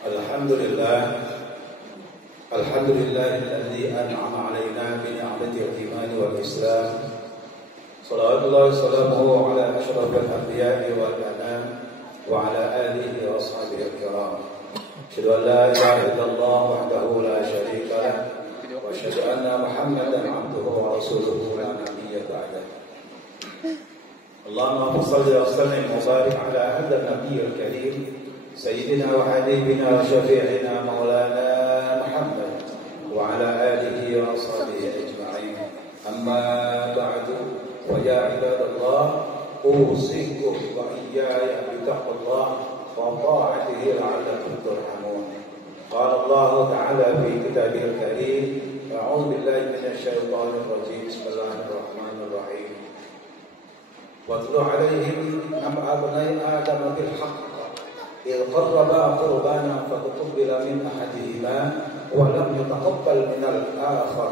Alhamdulillah, alladzi an'ama 'alaina bi ni'matil iman wal Islam. Sallallahu wasallamu ala asyrafil anbiya'i wal anam wa ala alihi wa ashabihi al-kiram. Asyhadu an la ilaha illallah wahdahu la syarika lah wa asyhadu anna Muhammadan 'abduhu wa rasuluhu la nabiyya ba'dah. Allahumma shalli wa sallim wa barik ala hadzal nabiyil karim سيدنا وحبيبنا وشفيعنا مولانا محمد وعلى آله وأصحابه أجمعين. أما بعد فيا عباد الله أوصيكم وإياي بتقوى الله وطاعته لعلكم ترحمون. قال الله تعالى في كتابه الكريم: أعوذ بالله من الشيطان الرجيم. بسم الله الرحمن الرحيم. واتل عليهم نبأ ابني آدم بالحق إذ قربا قربانا فتقبل من أحدهما ولم يتقبل من الآخر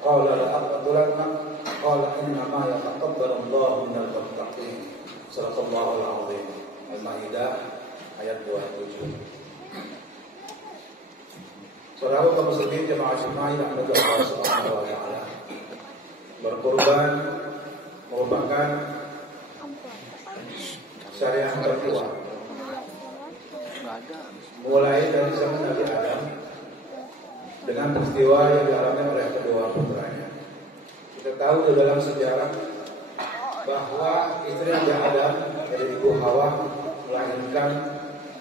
قال لأقتلنك قال إنما يتقبل الله من المتقين. صدق الله العظيم. Al-Maidah ayat 27. Saudara kaum muslimin jemaah Jumat yang berdoa Allah Subhanahu wa taala. Berkorban merupakan syariat tertua. Mulai dari zaman Nabi Adam dengan peristiwa yang dialami oleh kedua putranya. Kita tahu di dalam sejarah bahwa istri Nabi Adam dari ibu Hawa melahirkan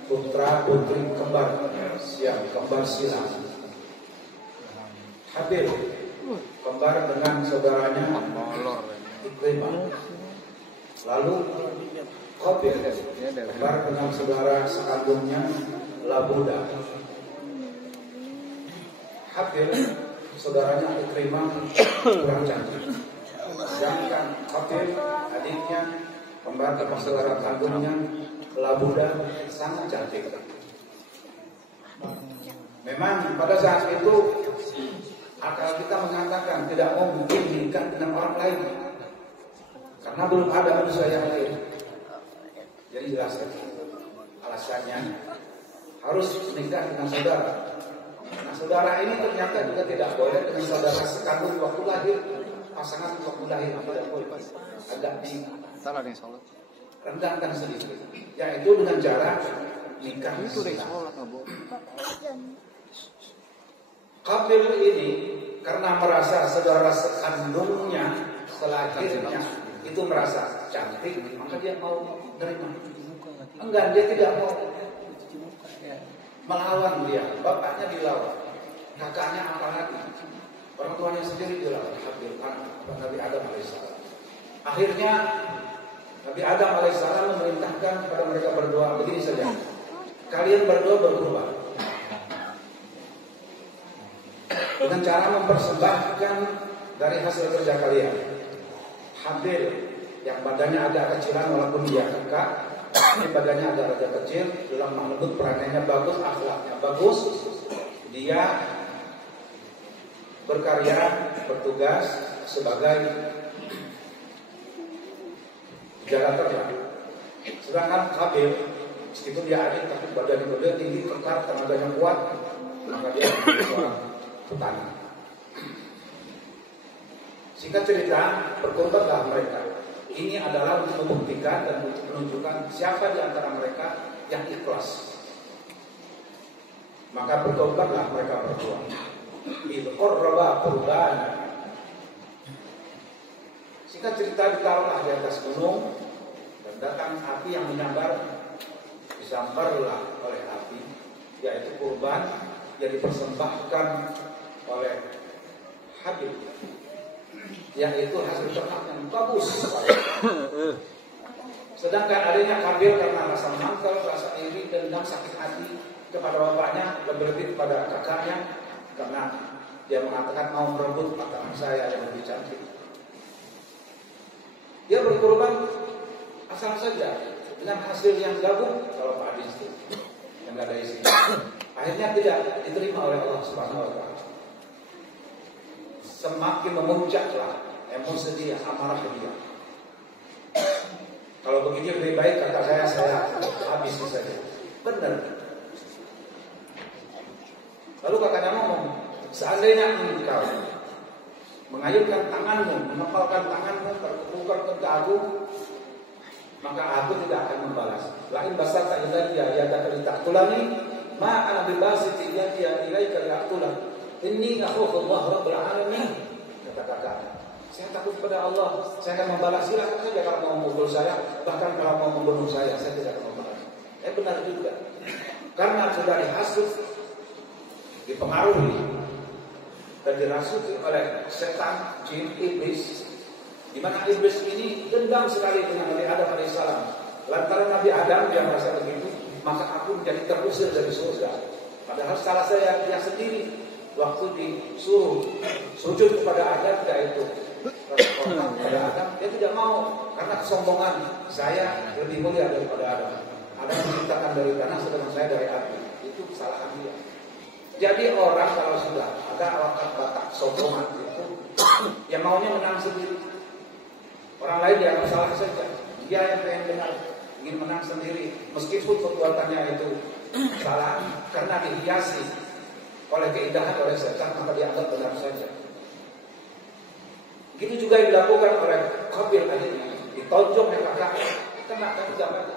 putra putri kembar silang. Habil kembar dengan saudaranya Ikrimah. Lalu Qabil kembar dengan saudara sekandungnya Labuda. Habil saudaranya Ikrimah kurang cantik. Sedangkan Qabil adiknya kembar dengan saudara kandungnya Labuda sangat cantik. Memang pada saat itu akal kita mengatakan tidak mungkin nikah dengan orang lain karena belum ada manusia yang lain. Jadi jelas alasannya harus menikah dengan saudara. Nah, saudara ini ternyata juga tidak boleh dengan saudara sekandung waktu lahir. Pasangan waktu lahir tidak boleh. Agak direndahkan sedikit. Yaitu dengan cara nikah silang. Qabil ini karena merasa saudara sekandungnya selahirnya itu merasa cantik, maka dia mau terima. Enggak, dia tidak mau. Melawan dia, bapaknya dilawan, kakaknya apalagi, orang tuanya sendiri dilawan. Habil anak Nabi Adam alaihissalam. Akhirnya Nabi Adam alaihissalam memerintahkan kepada mereka berdua begini saja: kalian berdua berkorban dengan cara mempersembahkan dari hasil kerja kalian. Habil yang badannya agak kecilan walaupun dia kakak, ini badannya agak kecil, lemah lembut, peranainya bagus, akhlaknya bagus. Dia berkarya, bertugas sebagai jalanan. Sedangkan Qabil meskipun dia adik tapi badannya gede, tinggi, kekar, tenaganya kuat, maka dia seorang petani. Singkat cerita, berkorbanlah mereka. Ini adalah untuk membuktikan dan untuk menunjukkan siapa di antara mereka yang ikhlas. Maka berkorbanlah mereka berdua. Idh qarraba qurbana. Singkat cerita, ditaruhlah di atas gunung dan datang api yang menyambar, disambarlah oleh api, yaitu kurban yang dipersembahkan oleh Habil, yaitu hasil ternak yang bagus. Sedangkan adanya Qabil karena rasa mangkal, rasa iri, dendam, sakit hati kepada bapaknya, lebih-lebih kepada kakaknya, karena dia mengatakan mau merebut makanan saya yang lebih cantik. Dia berkorban asal saja dengan hasil yang gabung kalau Pak Adis itu yang nggak ada isinya. Akhirnya tidak diterima oleh Allah Subhanahu Wa Taala. Semakin memuncaklah emosi dia, amarah dia. Kalau begini lebih baik kata saya habis saja. Benar. Lalu kakaknya ngomong, seandainya engkau mengayunkan tanganmu, menempelkan tanganmu terbuka ke aku, maka aku tidak akan membalas. Lain basar tak dia ya tak tulangi, ma ana bibasiti yadi ilaika li'tulah. Inni akhufullah rabbul alamin. Kata kakaknya, saya takut pada Allah, saya akan membalas. Silakan saja kalau mau memukul saya, bahkan kalau mau membunuh saya tidak akan membalas. Benar juga, karena sudah dihasut, dipengaruhi dan dirasuki oleh setan, jin, iblis. Di mana iblis ini dendam sekali dengan Nabi Adam alaihissalam. Lantaran Nabi Adam yang merasa begitu, maka aku menjadi terusir dari surga. Padahal salah saya yang sendiri waktu disuruh sujud kepada Adam, yaitu kepada Adam, dia tidak mau karena kesombongan. Saya lebih mulia daripada Adam. Adam menciptakan dari tanah, sedangkan saya dari api. Itu kesalahan dia. Jadi orang kalau sudah ada watak sombongan itu, yang maunya menang sendiri. Orang lain dia salah saja. Dia yang pengen benar, ingin menang sendiri, meskipun perbuatannya itu salah, karena dihiasi oleh keindahan oleh setan, maka dianggap benar saja. Begitu juga yang dilakukan oleh Qabil akhirnya, ditonjok oleh kakaknya, kena tidak mati.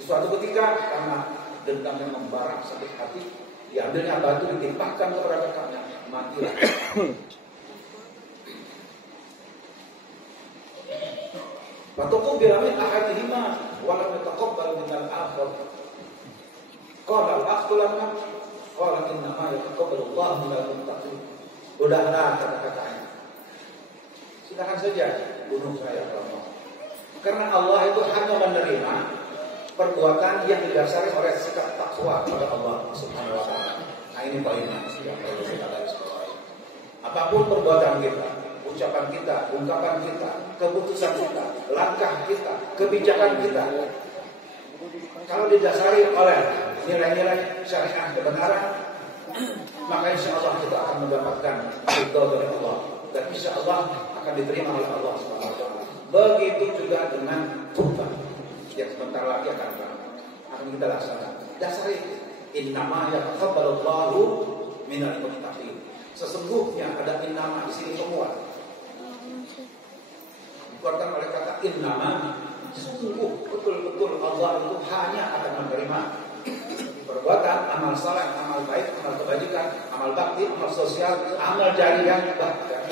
Di suatu ketika karena dendam yang membara sakit hati, diambilnya batu ditimpakan kepada kakaknya, matilah. Fatuqu biramin ahadihima walam yataqabbal minal akhar. Qala al-aqtulanna qala inna ma yataqabbalu Allah minal muttaqin. Udahlah, kata kakaknya, silakan saja bunuh saya kalau mau. Karena Allah itu hanya menerima perbuatan yang didasari oleh sikap takwa kepada Allah Subhanahu wa taala. Nah, ini poinnya yang perlu kita garis bawahi. Apapun perbuatan kita, ucapan kita, ungkapan kita, keputusan kita, langkah kita, kebijakan kita, kalau didasari oleh nilai-nilai syariat kebenaran, maka insya Allah kita akan mendapatkan ridho dari Allah, dan insya Allah akan diterima oleh Allah Subhanahu wa taala. Begitu juga dengan kurban yang sebentar lagi akan kita laksanakan. Dasar innama yataqabbalullahu minal muttaqin. Sesungguhnya ada innama di sini semua. Dikeluarkan oleh kata innama, sungguh betul-betul Allah itu hanya akan menerima perbuatan amal saleh, amal baik, amal kebajikan, amal bakti, amal sosial, amal jariyah, bahkan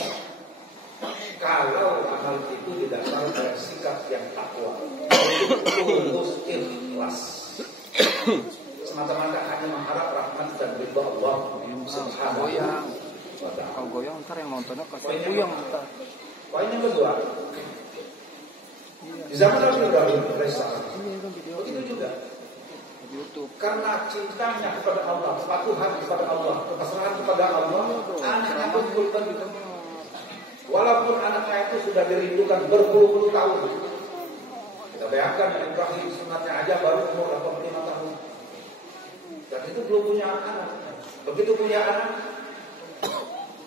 kalau amal itu didasarkan oleh sikap yang takwa, tulus ikhlas, semata-mata hanya mengharap rahmat dan ridha Allah Subhanahu wa taala. Kalau goyang ntar yang nontonnya kasih goyang ntar. Poin yang kedua, di zaman Nabi Ibrahim alaihissalam, begitu juga. YouTube. Karena cintanya kepada Allah, kepatuhan kepada Allah, kepasrahan kepada Allah, anaknya pun kurban juga. Walaupun anaknya itu sudah dirindukan berpuluh-puluh tahun. Kita bayangkan Ibrahim sunatnya aja baru umur 85 tahun. Dan itu belum punya anak. Begitu punya anak,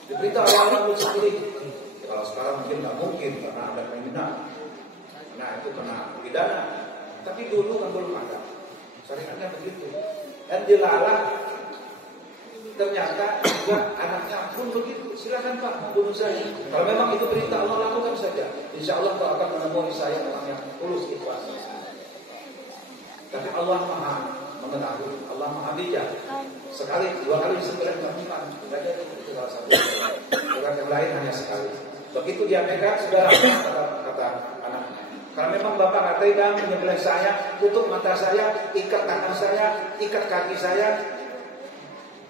diberitahu oleh Allah sendiri. Ya, kalau sekarang mungkin nggak mungkin karena ada kriminal. Nah itu kena pidana. Tapi dulu kan belum ada. Syariatnya begitu. Dan dilarang. Ternyata juga anaknya pun begitu. Silakan Pak membunuh saya. Kalau memang itu perintah Allah, lakukan saja. Insya Allah Pak akan menemui saya orang yang tulus ikhlas. Tapi Allah Maha mengetahui, Allah Maha bijak. Sekali, dua kali disembelih Tuhan. Tidak ada itu salah satu. Bukan yang lain hanya sekali. Begitu dia pegang, sudah kata anaknya. Kalau memang Bapak nggak tega menyembelih saya, tutup mata saya, ikat tangan saya, ikat kaki saya.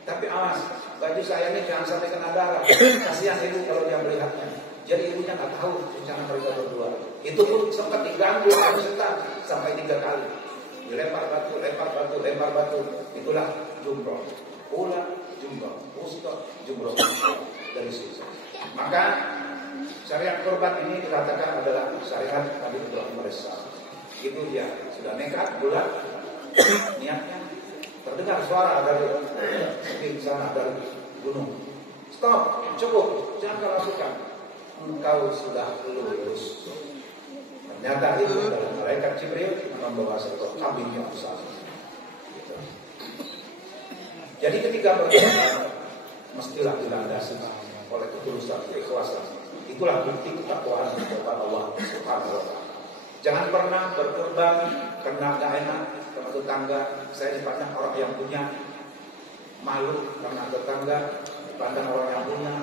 Tapi awas, baju saya ini jangan sampai kena darah. Kasihan ibu kalau dia melihatnya. Jadi ibunya nggak tahu rencana mereka berdua. Itu pun sempat diganggu oleh setan sampai 3 kali. Dilempar batu, lempar batu, lempar batu. Itulah jumroh. Pulang jumroh, ustaz jumroh dari situ. Maka syariat korban ini dikatakan adalah syariat Nabi Ibrahim alaihissalam. Itu dia sudah nekat bulat niatnya. Terdengar suara dari sana dari gunung. Stop, cukup, jangan kau lakukan. Engkau sudah lulus. Ternyata itu adalah malaikat Jibril membawa seekor kambing yang besar. Jadi ketika berdoa, mestilah dilandasi oleh ketulusan, keikhlasan. Itulah bukti ketakwaan kepada Allah Subhanahu wa taala. Jangan pernah berkorban karena gak enak sama tetangga. Saya dipandang orang yang punya, malu karena tetangga. Dipandang orang yang punya,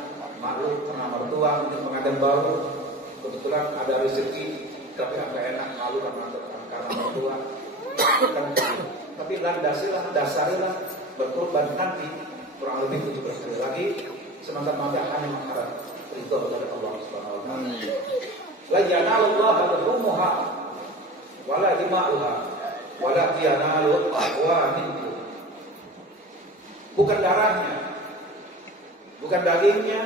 malu karena mertua untuk pengantin baru. Kebetulan ada rezeki, tapi agak enak, malu karena mertua. Tapi landasilah, dasarilah berkorban nanti kurang lebih 17 kali lagi semata-mata hanya mengharap ridho dari Allah Subhanahu wa taala. La yanalullaha luhumuha wala dima'uha wala yanalu aqwa minkum. Bukan darahnya, bukan dagingnya,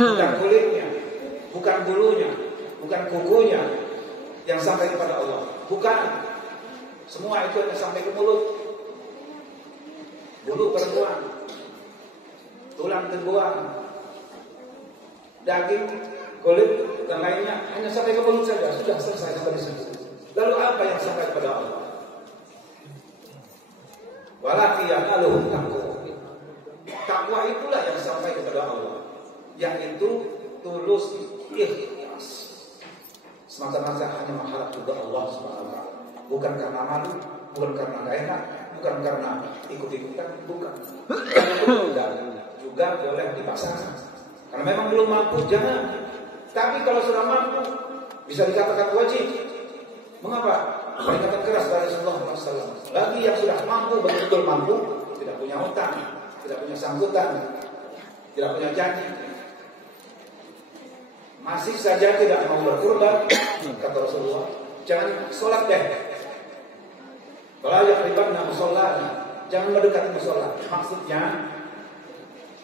bukan kulitnya, bukan bulunya, bukan kukunya yang sampai kepada Allah. Bukan. Semua itu yang sampai ke mulut. Bulu terbuang, tulang terbuang, daging, kulit dan lainnya hanya sampai ke mulut saja, sudah selesai sampai di situ. Lalu apa yang sampai kepada Allah? Walaki yanaluhu taqwa. Takwa itulah yang sampai kepada Allah, yaitu tulus ikhlas. Semata-mata hanya mengharap juga Allah Subhanahu wa taala. Bukan karena malu, bukan karena gak enak, bukan karena ikut-ikutan, bukan. Dan juga boleh dipaksakan. Karena memang belum mampu, jangan. Tapi kalau sudah mampu, bisa dikatakan wajib. Mengapa? Peringatan keras dari Rasulullah SAW. Bagi yang sudah mampu, betul-betul mampu, tidak punya hutang, tidak punya sangkutan, tidak punya janji, masih saja tidak mau berkurban, kata Rasulullah, jangan sholat deh. Kalau yakribanna mushollana, jangan mendekati musholla. Maksudnya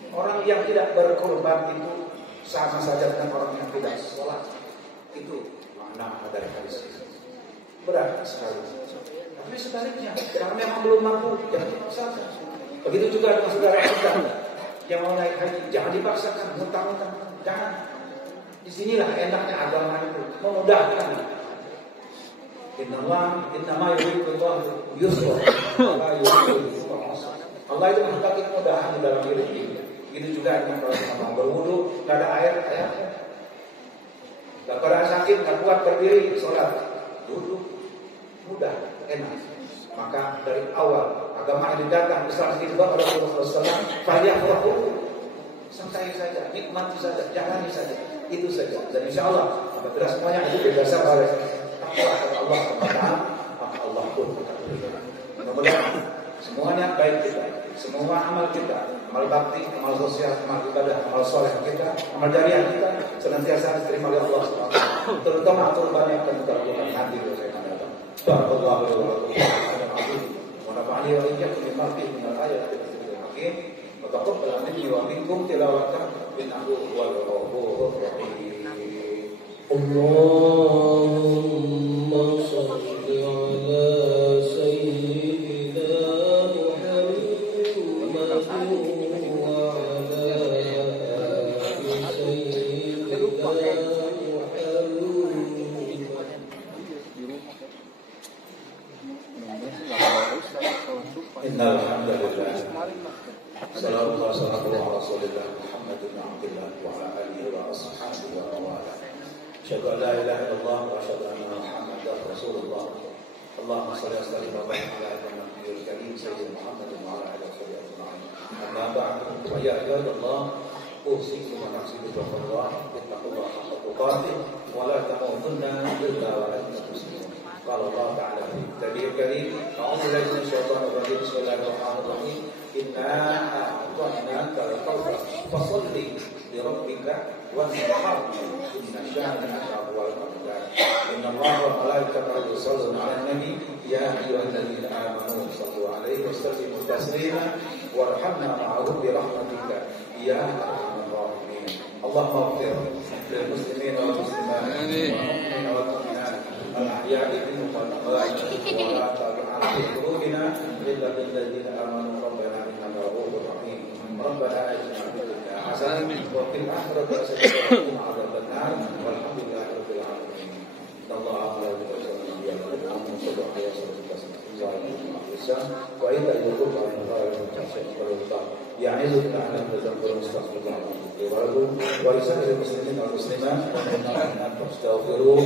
orang yang tidak berkorban itu sama saja dengan orang yang tidak sholat. Itu makna dari hadis ini. Berat sekali. Tapi sebaliknya, karena memang belum mampu, jangan dipaksakan. Begitu juga dengan saudara kita yang mau naik haji, jangan dipaksakan, hutang-hutang, jangan. Disinilah enaknya agama itu, memudahkan. Innama yuridullahu yusra wa yuridu usra. Allah itu menghendaki kemudahan di dalam hidup ini. Begitu juga dengan kalau kita mau berwudu, nggak ada air, nggak pada sakit, nggak kuat berdiri, sholat, duduk, mudah, enak. Maka dari awal agama ini datang Islam dibawa oleh Rasulullah SAW, fayafrahu, santai saja, nikmati saja, jalani saja, itu saja. Dan insya Allah apabila semuanya itu berdasar oleh takwa kepada Allah Taala, maka Allah pun akan berikan. Mudah-mudahan semuanya baik kita, semua amal kita, amal bakti, amal sosial, amal ibadah, amal soleh kita, amal jariah kita senantiasa diterima oleh Allah SWT. Terutama kurban yang akan kita lakukan nanti di masa mendatang. Barakallahu li wa lakum wa nafa'ani wa iyyakum bima fihi min al-ayati wa dzikril hakim. Wa taqabbal minni wa minkum tilawatan innahu huwal ghafurur rahim. Allahumma shalli ala sayyidina Innal hamdalillah. Sallallahu alaihi wa sallam Muhammad bin Abdullah wa ala alihi wa ashabihi wa wala. Asyhadu an la ilaha illallah wa asyhadu anna Muhammadar Rasulullah. Allahumma shalli wa sallim wa barik ala nabiyil karim sayyidina Muhammad wa ala alihi wa sahbihi ajma'in. Amma ba'du, fa ya ibadallah, usikum wa nafsi bi taqwallah, ittaqullaha haqqa tuqatih wa la tamutunna illa wa antum muslimun. قال الله تعالى في الكتاب الكريم أعوذ بالله من الشيطان الرجيم بسم الله الرحمن الرحيم إنا أعطيناك الكوثر فصل لربك وانحر إن شانئك هو الأبتر إن الله وملائكته يصلون على النبي يا أيها الذين آمنوا صلوا عليه وسلموا تسليما وارحمنا معهم برحمتك يا أرحم الراحمين. اللهم اغفر للمسلمين والمسلمات والمؤمنين والمؤمنات الأحياء منهم والأموات ولا تجعل في قلوبنا غلا للذين آمنوا ربنا إنك رؤوف رحيم. ربنا آتنا في الدنيا حسنة وفي الآخرة حسنة وقنا عذاب النار والحمد لله رب العالمين. إن الله وملائكته يصلون على النبي وإذا يقول عن الله يعظكم لعلكم تذكرون ولسائر المسلمين والمسلمات أن تستغفروه